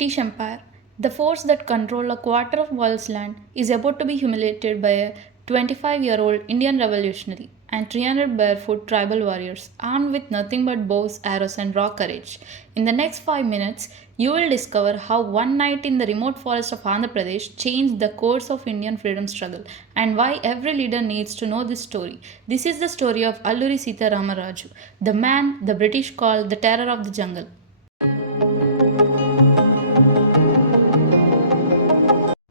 British Empire, the force that controlled a quarter of world's land, is about to be humiliated by a 25-year-old Indian revolutionary and 300 barefoot tribal warriors armed with nothing but bows, arrows, and raw courage. In the next 5 minutes, you will discover how one night in the remote forest of Andhra Pradesh changed the course of Indian freedom struggle and why every leader needs to know this story. This is the story of Alluri Sitarama Raju, the man the British called the terror of the jungle.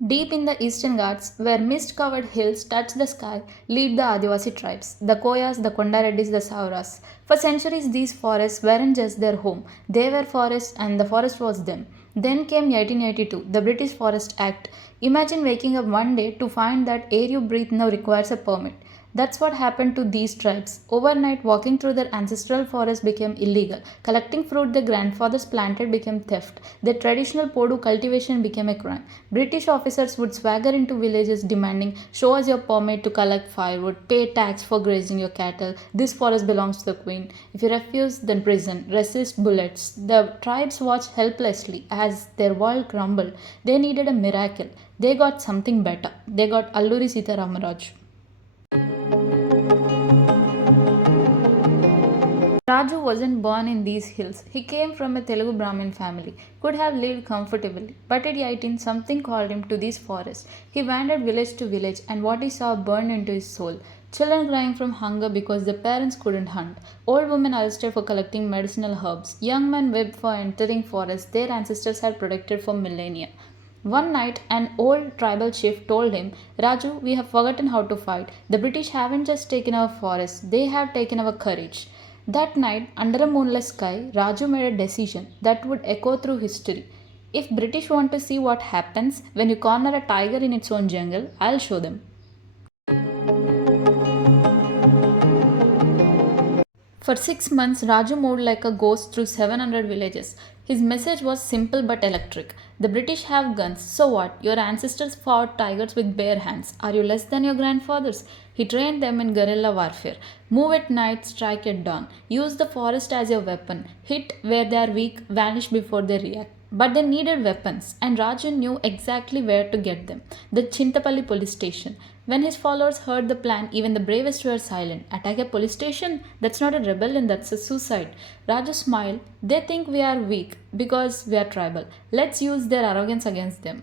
Deep in the eastern Ghats, where mist covered hills touch the sky, lived the Adivasi tribes the Koyas, the Kondareddis, the Sauras. For centuries, these forests weren't just their home, they were forests and the forest was them. Then came 1882, the British Forest Act. Imagine waking up one day to find that air you breathe now requires a permit. That's what happened to these tribes. Overnight, walking through their ancestral forest became illegal. Collecting fruit their grandfathers planted became theft. Their traditional Podu cultivation became a crime. British officers would swagger into villages demanding, "Show us your permit to collect firewood, pay tax for grazing your cattle. This forest belongs to the Queen. If you refuse, then prison. Resist bullets." The tribes watched helplessly as their world crumbled. They needed a miracle. They got something better. They got Alluri Sitarama. Raju wasn't born in these hills. He came from a Telugu Brahmin family, could have lived comfortably, but at 18 something called him to these forests. He wandered village to village and what he saw burned into his soul. Children crying from hunger because their parents couldn't hunt. Old women arrested for collecting medicinal herbs. Young men whipped for entering forests their ancestors had protected for millennia. One night, an old tribal chief told him, "Raju, we have forgotten how to fight. The British haven't just taken our forests, they have taken our courage." That night, under a moonless sky, Raju made a decision that would echo through history. If British want to see what happens when you corner a tiger in its own jungle, I'll show them. For 6 months, Raju moved like a ghost through 700 villages. His message was simple but electric. The British have guns, so what? Your ancestors fought tigers with bare hands. Are you less than your grandfathers? He trained them in guerrilla warfare. Move at night, strike at dawn. Use the forest as your weapon. Hit where they are weak, vanish before they react. But they needed weapons, and Raju knew exactly where to get them: the Chintapalli police station. When his followers heard the plan, even the bravest were silent. Attack a police station? That's not a rebellion, that's a suicide. Raju smiled. They think we are weak because we are tribal. Let's use their arrogance against them.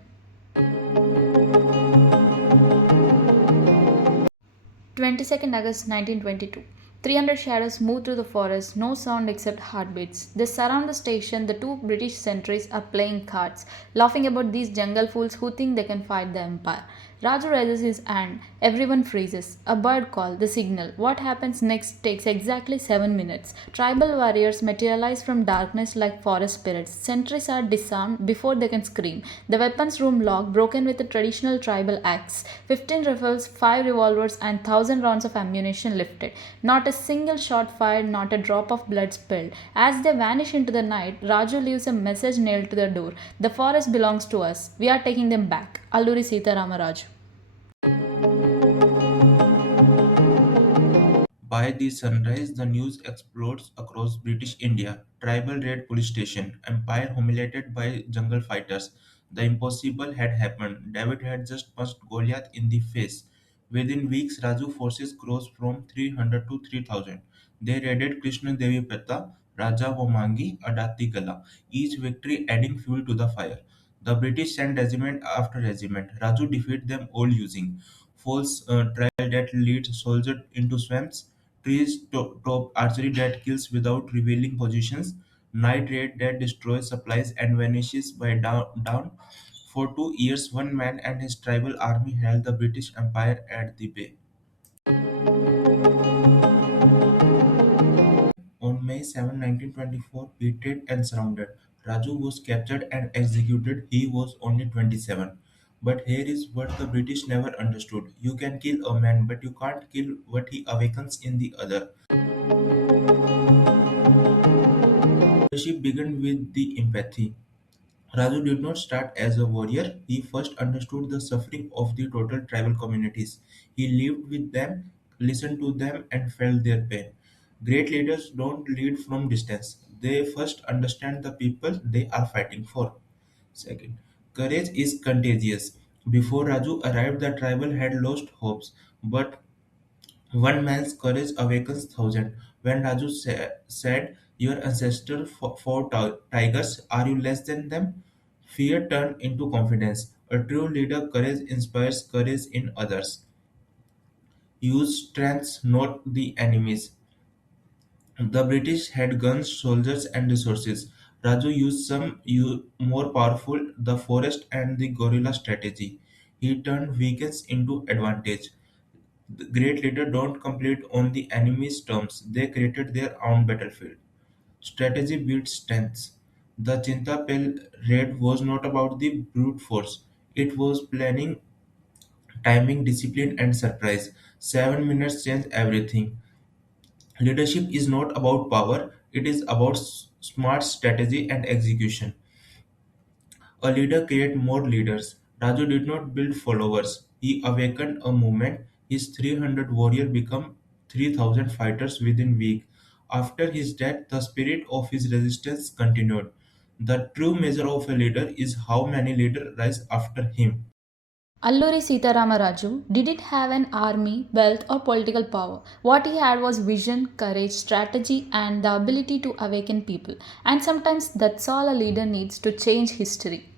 22nd August 1922. 300 shadows move through the forest, no sound except heartbeats. They surround the station. The two British sentries are playing cards, laughing about these jungle fools who think they can fight the empire. Raju raises his hand. Everyone freezes. A bird call, the signal. What happens next takes exactly 7 minutes. Tribal warriors materialize from darkness like forest spirits. Sentries are disarmed before they can scream. The weapons room lock broken with a traditional tribal axe. 15 rifles, 5 revolvers, and 1,000 rounds of ammunition lifted. Not a single shot fired, not a drop of blood spilled. As they vanish into the night, Raju leaves a message nailed to the door. The forest belongs to us. We are taking them back. Alluri Sitarama Raju. By the sunrise, the news explodes across British India. Tribal raid police station. Empire humiliated by jungle fighters. The impossible had happened. David had just punched Goliath in the face. Within weeks, Raju forces grows from 300 to 3,000. They raided Krishna Devi Prata, Raja Vomangi, Adati Gala, each victory adding fuel to the fire. The British sent regiment after regiment. Raju defeated them all using false trail that leads soldiers into swamps, trees top archery that kills without revealing positions, night raid that destroys supplies and vanishes by dawn. For 2 years, one man and his tribal army held the British Empire at the bay. On May 7, 1924, beaten and surrounded, Raju was captured and executed. He was only 27. But here is what the British never understood: you can kill a man, but you can't kill what he awakens in the other. Leadership began with the empathy. Raju did not start as a warrior. He first understood the suffering of the total tribal communities. He lived with them, listened to them, and felt their pain. Great leaders don't lead from distance. They first understand the people they are fighting for. Second, courage is contagious. Before Raju arrived, the tribal had lost hopes, but one man's courage awakens thousands. When Raju said, "Your ancestors fought tigers, are you less than them?" Fear turned into confidence. A true leader courage inspires courage in others. Use strengths, not the enemies. The British had guns, soldiers, and resources. Raju used some more powerful, the forest and the guerrilla strategy. He turned weakness into advantage. The great leaders don't compete on the enemy's terms, they created their own battlefield. Strategy beats strength. The Chintapel raid was not about the brute force, it was planning, timing, discipline, and surprise. 7 minutes changed everything. Leadership is not about power, it is about smart strategy and execution. A leader creates more leaders. Raju did not build followers, he awakened a movement. His 300 warriors became 3,000 fighters within week. After his death, the spirit of his resistance continued. The true measure of a leader is how many leaders rise after him. Alluri Sitarama Raju didn't have an army, wealth, or political power. What he had was vision, courage, strategy, and the ability to awaken people. And sometimes that's all a leader needs to change history.